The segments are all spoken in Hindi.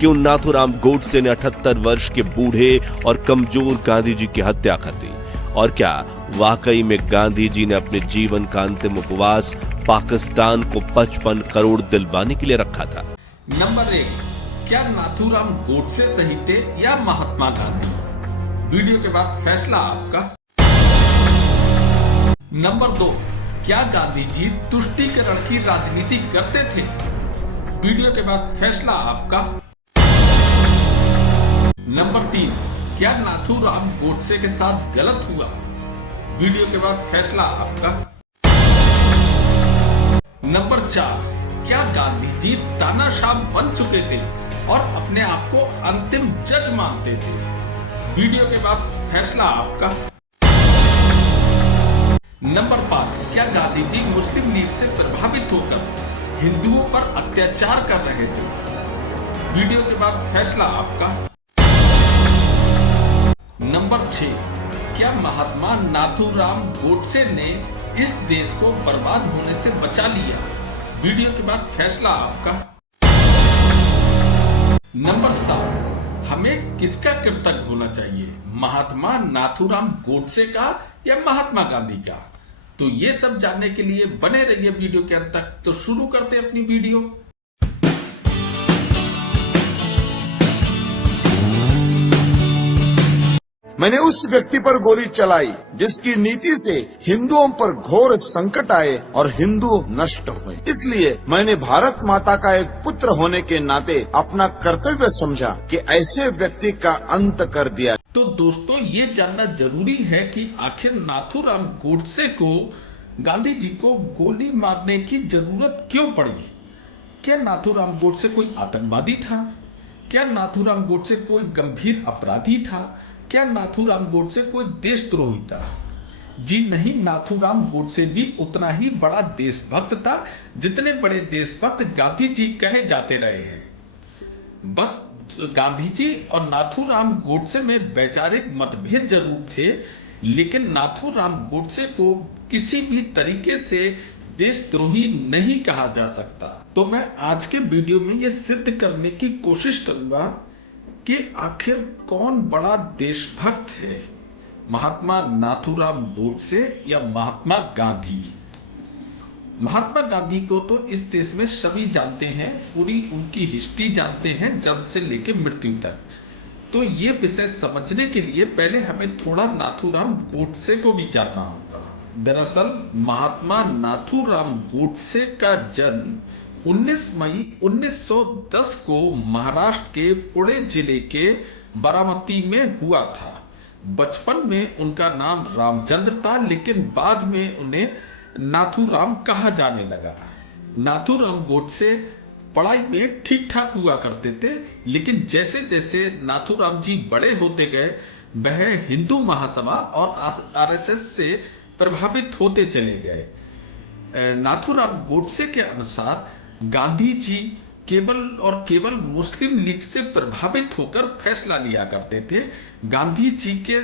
कि उन नाथूराम गोडसे ने 78 वर्ष के बूढ़े और कमजोर गांधी जी की हत्या कर दी? और क्या वाकई में गांधी जी ने अपने जीवन का अंतिम उपवास पाकिस्तान को 55 करोड़ दिलवाने के लिए रखा था? नंबर 1, क्या नाथूराम गोडसे सही थे या महात्मा गांधी? वीडियो के बाद फैसला आपका। नंबर 2, क्या गांधी जी तुष्टीकरण की राजनीति करते थे? वीडियो के बाद फैसला आपका। नंबर 3, क्या नाथूराम गोडसे के साथ गलत हुआ? वीडियो के बाद फैसला आपका। नंबर 4, क्या गांधी जी तानाशाह बन चुके थे और अपने आप को अंतिम जज मानते थे? वीडियो के बाद फैसला आपका। नंबर 5, क्या गांधी जी मुस्लिम लीग से प्रभावित होकर हिंदुओं पर अत्याचार कर रहे थे? वीडियो के बाद फैसला आपका। नंबर 6, क्या महात्मा नाथूराम गोडसे ने इस देश को बर्बाद होने से बचा लिया? वीडियो के बाद फैसला आपका। नंबर 7, हमें किसका कृतज्ञ होना चाहिए, महात्मा नाथूराम गोडसे का या महात्मा गांधी का? तो ये सब जानने के लिए बने रहिए वीडियो के अंत तक। तो शुरू करते हैं अपनी वीडियो। मैंने उस व्यक्ति पर गोली चलाई जिसकी नीति से हिंदुओं पर घोर संकट आए और हिंदू नष्ट हुए। इसलिए मैंने भारत माता का एक पुत्र होने के नाते अपना कर्तव्य समझा कि ऐसे व्यक्ति का अंत कर दिया। तो दोस्तों, ये जानना जरूरी है कि आखिर नाथूराम गोडसे को गांधी जी को गोली मारने की जरूरत क्यों पड़ी? क्या नाथूराम गोडसे कोई आतंकवादी था? क्या नाथूराम गोडसे कोई गंभीर अपराधी था? क्या नाथूराम गोडसे कोई देशद्रोही था? जी नहीं, नाथूराम गोडसे भी उतना ही बड़ा देशभक्त था जितने बड़े देशभक्त गांधी जी कहे जाते रहे हैं। बस गांधी जी और नाथूराम गोडसे में वैचारिक मतभेद जरूर थे, लेकिन नाथूराम गोडसे को किसी भी तरीके से देशद्रोही नहीं कहा जा सकता। तो मैं आज के वीडियो में यह सिद्ध करने की कोशिश करूंगा कि आखिर कौन बड़ा देशभक्त है, महात्मा नाथूराम गोडसे या महात्मा गांधी? महात्मा गांधी को तो इस देश में सभी जानते हैं, पूरी उनकी हिस्ट्री जानते हैं, जन्म से लेकर मृत्यु तक। तो ये विषय समझने के लिए पहले हमें थोड़ा नाथूराम गोडसे को भी जानना होगा। दरअसल महात्मा नाथूराम गोडसे का जन्म 19 मई 1910 को महाराष्ट्र के पुणे जिले के बारामती में हुआ था। बचपन में उनका नाम रामचंद्र था, लेकिन बाद में उन्हें नाथूराम कहा जाने लगा। नाथूराम गोडसे पढ़ाई में ठीक ठाक हुआ करते थे, लेकिन जैसे जैसे नाथूराम जी बड़े होते गए, वह हिंदू महासभा और आरएसएस से प्रभावित होते चले गए। नाथूराम गोडसे के अनुसार गांधी जी केवल और केवल मुस्लिम लीग से प्रभावित होकर फैसला लिया करते थे। गांधी जी के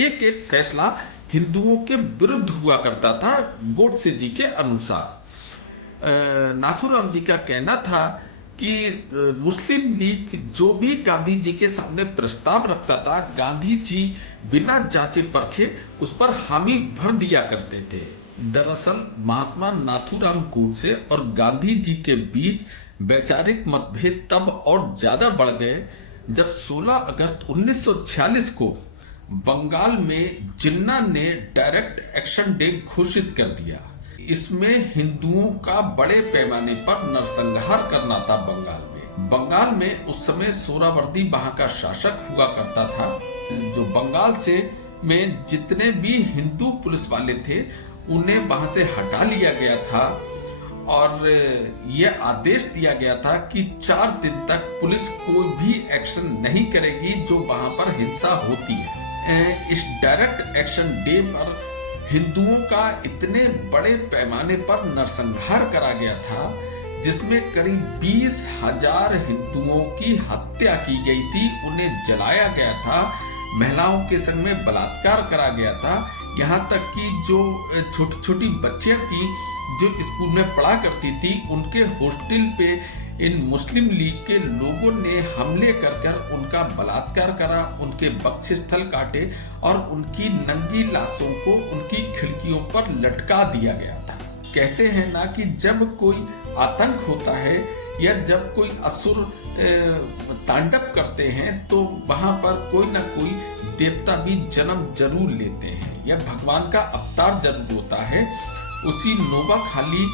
एक एक फैसला हिंदुओं के विरुद्ध हुआ करता था। गोडसे जी के अनुसार नाथूराम जी का कहना था कि मुस्लिम लीग जो भी गांधी जी के सामने प्रस्ताव रखता था, गांधी जी बिना जांचे परखे उस पर हामी भर दिया करते थे। दरअसल महात्मा नाथूराम गोडसे और गांधी जी के बीच वैचारिक मतभेद तब और ज्यादा बढ़ गए जब 16 अगस्त 1946 को बंगाल में जिन्ना ने डायरेक्ट एक्शन डे घोषित कर दिया। इसमें हिंदुओं का बड़े पैमाने पर नरसंहार करना था। बंगाल में उस समय सोहरावर्दी वहां का शासक हुआ करता था। जो बंगाल से में जितने भी हिंदू पुलिस वाले थे उन्हें वहां से हटा लिया गया था और यह आदेश दिया गया था कि 4 दिन तक पुलिस कोई भी एक्शन नहीं करेगी जो वहां पर हिंसा होती है। इस डायरेक्ट एक्शन डे पर हिंदुओं का इतने बड़े पैमाने पर नरसंहार करा गया था, जिसमें करीब 20,000 हिंदुओं की हत्या की गई थी, उन्हें जलाया गया था, महिलाओं के संग में बलात्कार करा गया था। यहाँ तक कि जो छोटी छोटी बच्चियां थी जो स्कूल में पढ़ा करती थी, उनके हॉस्टल पे इन मुस्लिम लीग के लोगों ने हमले कर कर उनका बलात्कार करा, उनके बक्षस्थल काटे और उनकी नंगी लाशों को उनकी खिड़कियों पर लटका दिया गया था। कहते हैं ना कि जब कोई आतंक होता है या जब कोई असुर तांडव करते हैं तो वहां पर कोई ना कोई देवता भी जन्म जरूर लेते हैं या भगवान का अवतार जरूर होता है। उसी नोबाखाली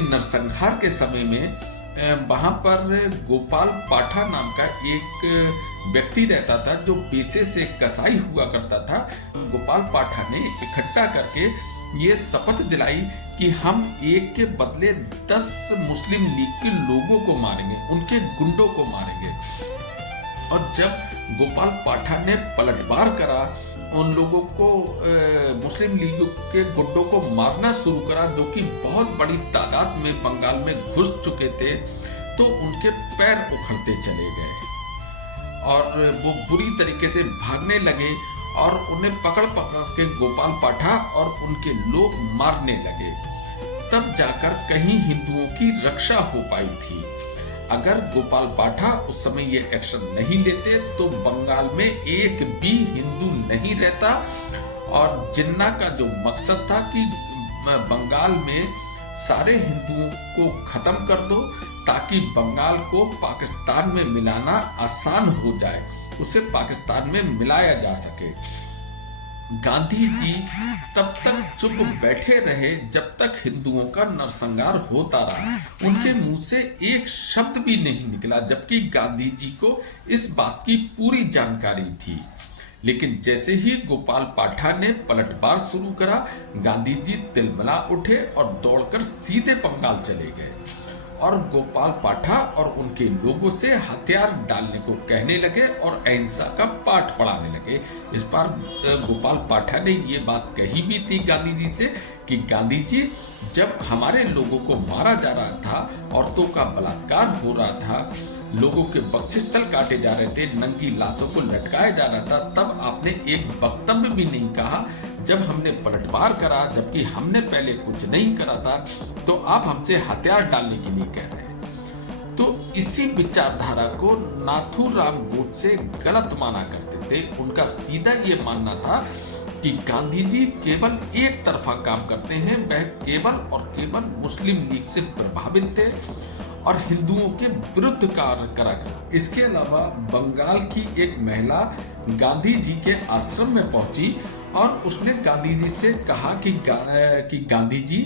नरसंहार के समय में वहां पर गोपाल पाठा नाम का एक व्यक्ति रहता था जो पेशे से कसाई हुआ करता था। गोपाल पाठा ने इकट्ठा करके ये शपथ दिलाई कि हम एक के बदले 10 मुस्लिम लीग के लोगों को मारेंगे, उनके गुंडों को मारेंगे। और जब गोपाल पाठा ने पलटवार करा, उन लोगों को मुस्लिम लीग के गुंडों को मारना शुरू करा जो कि बहुत बड़ी तादाद में बंगाल में घुस चुके थे, तो उनके पैर उखड़ते चले गए और वो बुरी तरीके से भागने लगे और उन्हें पकड़ पकड़ के गोपाल पाठा और उनके लोग मारने लगे। तब जाकर कहीं हिंदुओं की रक्षा हो पाई थी। अगर गोपाल पाठा उस समय ये एक्शन नहीं लेते तो बंगाल में एक भी हिंदू नहीं रहता। और जिन्ना का जो मकसद था कि बंगाल में सारे हिंदुओं को खत्म कर दो ताकि बंगाल को पाकिस्तान में मिलाना आसान हो जाए, उसे पाकिस्तान में मिलाया जा सके। गांधी जी तब तक चुप बैठे रहे जब तक हिंदुओं का नरसंहार होता रहा। उनके मुंह से एक शब्द भी नहीं निकला, जबकि गांधी जी को इस बात की पूरी जानकारी थी। लेकिन जैसे ही गोपाल पाठा ने पलटवार शुरू करा, गांधी जी तिलमिला उठे और दौड़कर सीधे बंगाल चले गए और गोपाल पाठा और उनके लोगों से हथियार डालने को कहने लगे और अहिंसा का पाठ पढ़ाने लगे। इस बार गोपाल पाठा ने ये बात कही भी थी गांधी जी से कि गांधी जी, जब हमारे लोगों को मारा जा रहा था, औरतों का बलात्कार हो रहा था, लोगों के बक्षस्थल काटे जा रहे थे, नंगी लाशों को लटकाया जा रहा था, तब आपने एक वक्तव्य भी नहीं कहा। जब हमने पलटवार करा, जबकि हमने पहले कुछ नहीं करा था, तो आप हमसे हथियार डालने के लिए कह रहे हैं। तो इसी विचारधारा को नाथूराम गोडसे गलत माना करते थे। उनका सीधा ये मानना था कि गांधी जी केवल एक तरफा काम करते हैं, वह केवल और केवल मुस्लिम लीग से प्रभावित थे और हिंदुओं के विरुद्ध कार्य करा गया। इसके अलावा बंगाल की एक महिला गांधी जी के आश्रम में पहुंची और उसने गांधी जी से कहा कि गांधी जी,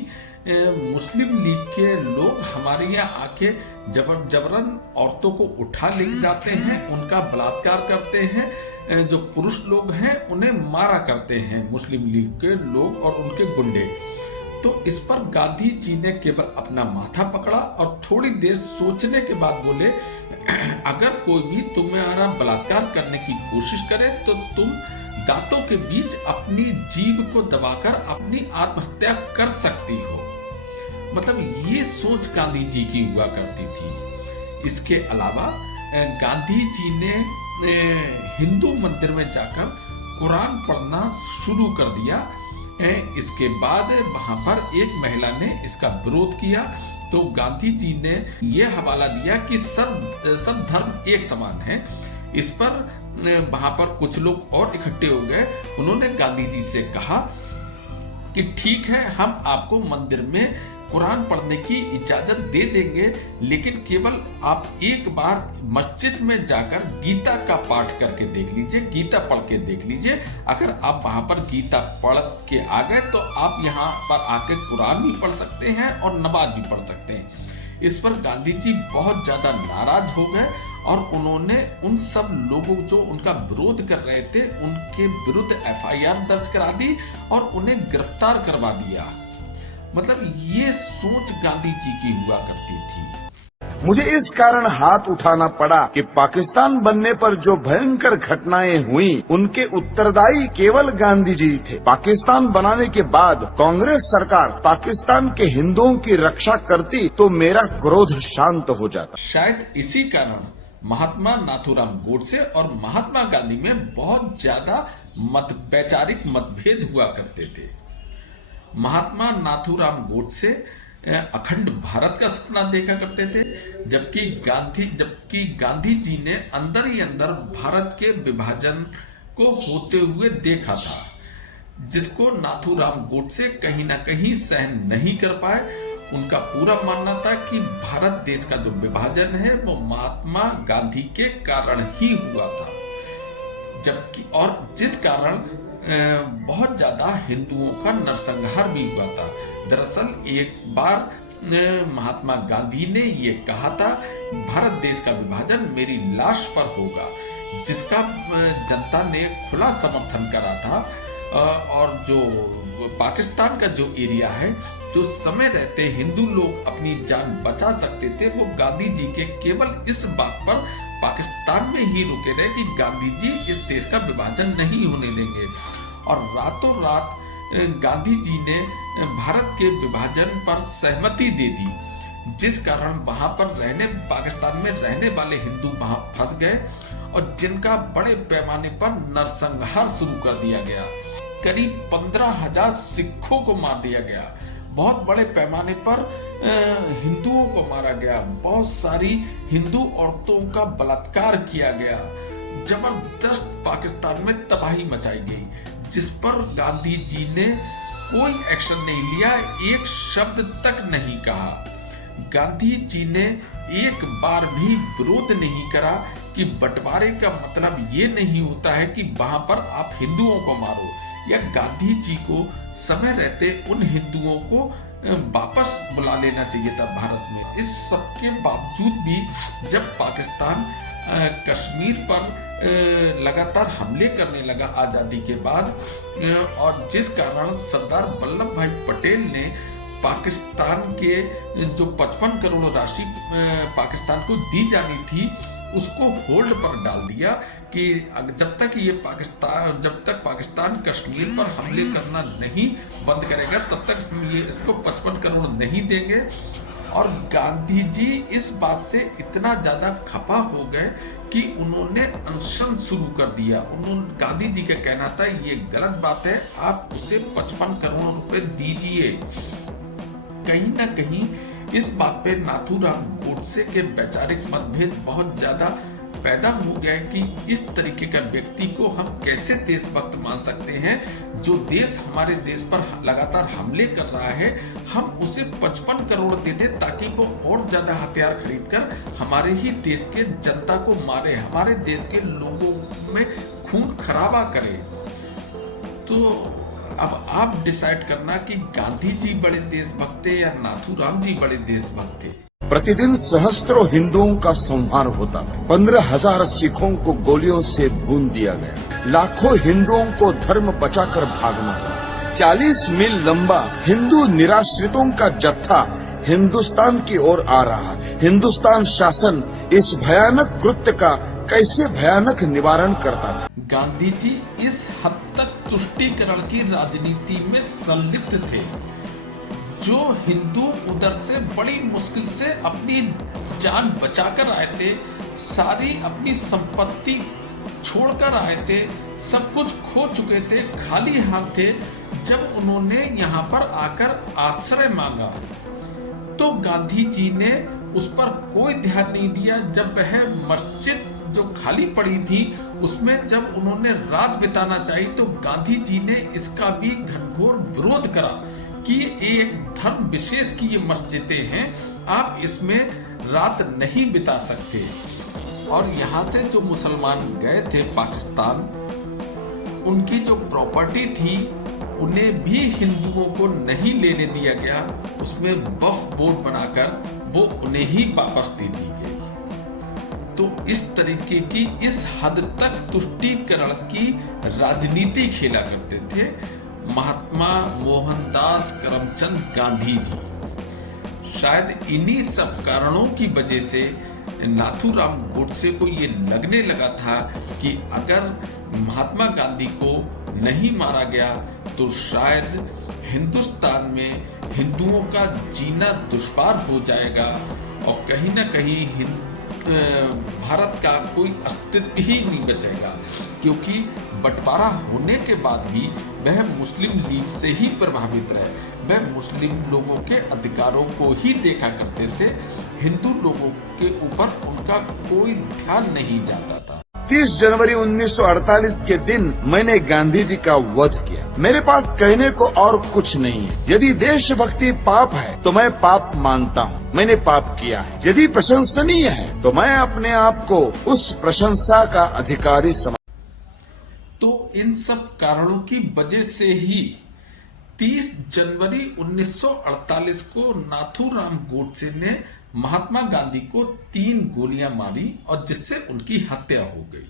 मुस्लिम लीग के लोग हमारे यहाँ आके जबरन औरतों को उठा ले जाते हैं, उनका बलात्कार करते हैं, जो पुरुष लोग हैं उन्हें मारा करते हैं मुस्लिम लीग के लोग और उनके गुंडे। तो इस पर गांधी जी ने केवल अपना माथा पकड़ा और थोड़ी देर सोचने के बाद बोले, अगर कोई भी तुम्हारा बलात्कार करने की कोशिश करे तो तुम दांतों के बीच अपनी जीभ को दबाकर अपनी आत्महत्या कर सकती हो। मतलब ये सोच गांधी जी की हुआ करती थी। इसके अलावा गांधी जी ने हिंदू मंदिर में जाकर कुरान पढ़ना शुरू कर दिया। इसके बाद वहां पर एक महिला ने इसका विरोध किया तो गांधी जी ने यह हवाला दिया कि सब धर्म एक समान है। इस पर वहां पर कुछ लोग और इकट्ठे हो गए। उन्होंने गांधी जी से कहा कि ठीक है, हम आपको मंदिर में कुरान पढ़ने की इजाजत दे देंगे, लेकिन केवल आप एक बार मस्जिद में जाकर गीता का पाठ करके देख लीजिए, गीता पढ़ के देख लीजिए। अगर आप वहां पर गीता पढ़ के आ गए तो आप यहाँ पर आके कुरान भी पढ़ सकते हैं और नमाज भी पढ़ सकते हैं। इस पर गांधी जी बहुत ज्यादा नाराज हो गए और उन्होंने उन सब लोगों जो उनका विरोध कर रहे थे उनके विरुद्ध FIR दर्ज करा दी और उन्हें गिरफ्तार करवा दिया। मतलब ये सोच गांधी जी की हुआ करती थी। मुझे इस कारण हाथ उठाना पड़ा कि पाकिस्तान बनने पर जो भयंकर घटनाएं हुई उनके उत्तरदायी केवल गांधी जी थे। पाकिस्तान बनाने के बाद कांग्रेस सरकार पाकिस्तान के हिंदुओं की रक्षा करती तो मेरा क्रोध शांत हो जाता। शायद इसी कारण महात्मा नाथूराम गोडसे और महात्मा गांधी में बहुत ज्यादा वैचारिक मतभेद हुआ करते थे। महात्मा नाथूराम गोडसे अखंड भारत का सपना देखा करते थे, जबकि गांधी जी ने अंदर ही अंदर भारत के विभाजन को होते हुए देखा था, जिसको नाथूराम गोडसे कहीं ना कहीं सहन नहीं कर पाए। उनका पूरा मानना था कि भारत देश का जो विभाजन है वो महात्मा गांधी के कारण ही हुआ था, जबकि और जिस कारण बहुत ज्यादा हिंदुओं का नरसंहार भी हुआ था। दरअसल एक बार महात्मा गांधी ने ये कहा था, भारत देश का विभाजन मेरी लाश पर होगा, जिसका जनता ने खुला समर्थन करा था। और जो पाकिस्तान का जो एरिया है, जो समय रहते हिंदू लोग अपनी जान बचा सकते थे, वो गांधी जी के केवल इस बात पर पाकिस्तान में ही रुके रहे कि गांधी जी इस देश का विभाजन नहीं होने देंगे। और रातों रात गांधी जी ने भारत के विभाजन पर सहमति दे दी, जिस कारण वहां पर पाकिस्तान में रहने वाले हिंदू वहां फंस गए और जिनका बड़े पैमाने पर नरसंहार शुरू कर दिया गया। करीब 15,000 सिखों को मार दिया गया, बहुत बड़े पैमाने पर हिंदुओं को मारा गया, बहुत सारी हिंदू औरतों का बलात्कार किया गया, जबरदस्त पाकिस्तान में तबाही मचाई गई, जिस पर गांधी जी ने कोई एक्शन नहीं लिया, एक शब्द तक नहीं कहा। गांधी जी ने एक बार भी विरोध नहीं करा कि बंटवारे का मतलब ये नहीं होता है कि वहां पर आप हिंदुओं को मारो, या गांधी जी को समय रहते उन हिंदुओं को वापस बुला लेना चाहिए था भारत में। इस सब के बावजूद भी जब पाकिस्तान कश्मीर पर लगातार हमले करने लगा आजादी के बाद, और जिस कारण सरदार वल्लभ भाई पटेल ने पाकिस्तान के जो 55 करोड़ राशि पाकिस्तान को दी जानी थी उसको होल्ड पर डाल दिया कि जब तक पाकिस्तान कश्मीर पर हमले करना नहीं बंद करेगा तब तक हम इसको 55 करोड़ नहीं देंगे। और गांधी जी इस बात से इतना ज्यादा खफा हो गए कि उन्होंने अनशन शुरू कर दिया। गांधी जी का कहना था ये गलत बात है, आप उसे 55 करोड़ रुपए दीजिए। कहीं ना कहीं इस बात पे नाथूराम गोडसे के वैचारिक मतभेद बहुत ज्यादा पैदा हो गया कि इस तरीके का व्यक्ति को हम कैसे देशभक्त मान सकते हैं, जो देश हमारे देश पर लगातार हमले कर रहा है, हम उसे 55 करोड़ दे दें ताकि वो और ज्यादा हथियार खरीदकर हमारे ही देश के जनता को मारे, हमारे देश के लोगों में खून खराबा करे। तो अब आप डिसाइड करना कि गांधी जी बड़े देशभक्त थे या नाथूराम जी बड़े देशभक्त थे। प्रतिदिन सहस्त्रों हिंदुओं का संहार होता था, 15,000 सिखों को गोलियों से भून दिया गया, लाखों हिंदुओं को धर्म बचाकर भागना पड़ा। 40 मील लंबा हिंदू निराश्रितों का जत्था हिंदुस्तान की ओर आ रहा। हिंदुस्तान शासन इस भयानक कृत्य का कैसे भयानक निवारण करता था। गांधी जी इस हद तक तुष्टीकरण की राजनीति में संलिप्त थे, जो हिंदू उधर से बड़ी मुश्किल से अपनी जान बचाकर आए थे, सारी अपनी संपत्ति छोड़कर आए थे, सब कुछ खो चुके थे, खाली हाथ थे। जब उन्होंने यहाँ पर आकर आश्रय मांगा तो गांधी जी ने उस पर कोई ध्यान नहीं दिया। जब वह मस्जिद जो खाली पड़ी थी उसमें जब उन्होंने रात बिताना चाहिए तो गांधी जी ने इसका भी घनघोर विरोध करा कि एक धर्म विशेष की ये मस्जिदें हैं, आप इसमें रात नहीं बिता सकते। और यहाँ से जो मुसलमान गए थे पाकिस्तान, उनकी जो प्रॉपर्टी थी उन्हें भी हिंदुओं को नहीं लेने दिया गया, उसमें वक्फ बोर्ड बनाकर वो उन्हें ही वापस दे दी गई। तो इस तरीके की इस हद तक तुष्टीकरण की राजनीति खेला करते थे महात्मा मोहनदास करमचंद गांधी जी। शायद इन्हीं सब कारणों की वजह से नाथूराम गोडसे को ये लगने लगा था कि अगर महात्मा गांधी को नहीं मारा गया तो शायद हिंदुस्तान में हिंदुओं का जीना दुश्वार हो जाएगा और कहीं ना कहीं भारत का कोई अस्तित्व ही नहीं बचेगा। क्योंकि बंटवारा होने के बाद भी वह मुस्लिम लीग से ही प्रभावित रहे। वह मुस्लिम लोगों के अधिकारों को ही देखा करते थे, हिंदू लोगों के ऊपर उनका कोई ध्यान नहीं जाता था। 30 जनवरी 1948 के दिन मैंने गांधी जी का वध किया। मेरे पास कहने को और कुछ नहीं है। यदि देशभक्ति पाप है तो मैं पाप मानता हूँ, मैंने पाप किया है। यदि प्रशंसनीय है तो मैं अपने आप को उस प्रशंसा का अधिकारी तो इन सब कारणों की वजह से ही 30 जनवरी 1948 को नाथूराम गोडसे ने महात्मा गांधी को 3 गोलियां मारी और जिससे उनकी हत्या हो गई।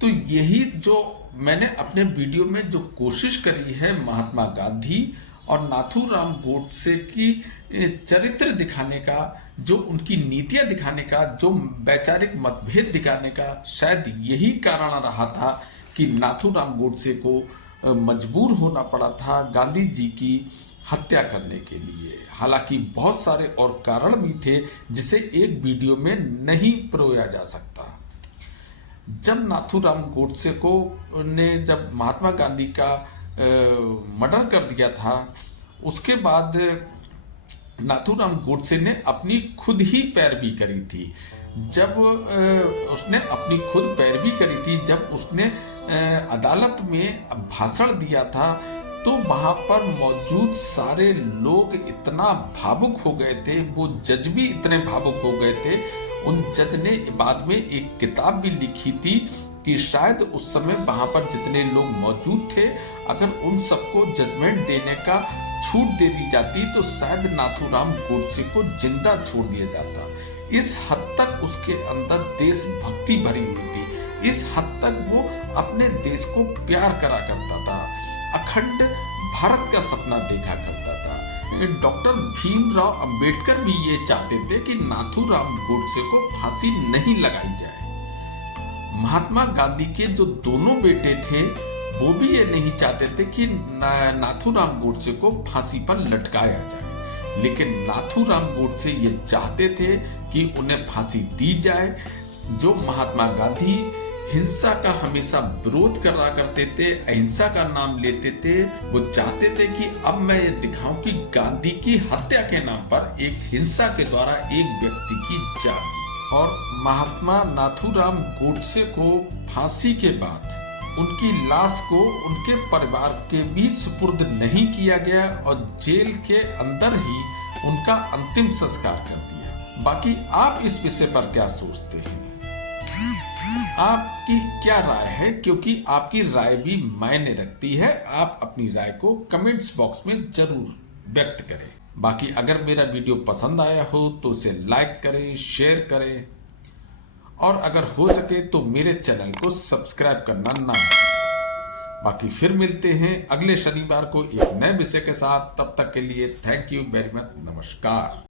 तो यही जो मैंने अपने वीडियो में जो कोशिश करी है महात्मा गांधी और नाथूराम गोडसे की चरित्र दिखाने का, जो उनकी नीतियां दिखाने का, जो वैचारिक मतभेद दिखाने का, शायद यही कारण रहा था कि नाथूराम गोडसे को मजबूर होना पड़ा था गांधी जी की हत्या करने के लिए। हालांकि बहुत सारे और कारण भी थे जिसे एक वीडियो में नहीं परोया जा सकता। जब नाथूराम गोडसे को जब महात्मा गांधी का मर्डर कर दिया था, उसके बाद नाथूराम गोडसे ने अपनी खुद ही पैरवी करी थी। जब उसने अपनी खुद पैरवी करी थी, जब उसने अदालत में भाषण दिया था, तो वहां पर मौजूद सारे लोग इतना भावुक हो गए थे, वो जज भी इतने भावुक हो गए थे। उन जज ने बाद में एक किताब भी लिखी थी कि शायद उस समय वहां पर जितने लोग मौजूद थे, अगर उन सबको जजमेंट देने का छूट दे दी जाती तो शायद नाथूराम गोडसे को जिंदा छोड़ दिया जाता। इस हद तक उसके अंदर देशभक्ति भरी हुई थी, इस हद तक वो अपने देश को प्यार करा करता था, अखंड भारत का सपना देखा करता था। डॉक्टर भीमराव अंबेडकर भी ये चाहते थे कि नाथूराम गोडसे को फांसी नहीं लगाई जाए। महात्मा गांधी के जो दोनों बेटे थे वो भी ये नहीं चाहते थे कि नाथूराम गोडसे को फांसी पर लटकाया जाए, लेकिन नाथूराम गोडसे ये चाहते थे कि उन्हें फांसी दी जाए। जो महात्मा गांधी हिंसा का हमेशा विरोध करा करते थे, अहिंसा का नाम लेते थे, वो चाहते थे कि अब मैं ये दिखाऊं कि गांधी की हत्या के नाम पर एक हिंसा के द्वारा एक व्यक्ति की जान। और महात्मा नाथूराम गोडसे को फांसी के बाद उनकी लाश को उनके परिवार के बीच सुपुर्द नहीं किया गया और जेल के अंदर ही उनका अंतिम संस्कार कर दिया। बाकी आप इस विषय पर क्या सोचते हैं? आपकी क्या राय है? क्योंकि आपकी राय भी मायने रखती है। आप अपनी राय को कमेंट्स बॉक्स में जरूर व्यक्त करें। बाकी अगर मेरा वीडियो पसंद आया हो तो उसे लाइक करें, शेयर करें और अगर हो सके तो मेरे चैनल को सब्सक्राइब करना ना भूलें। बाकी फिर मिलते हैं अगले शनिवार को एक नए विषय के साथ। तब तक के लिए थैंक यू वेरी मच। नमस्कार।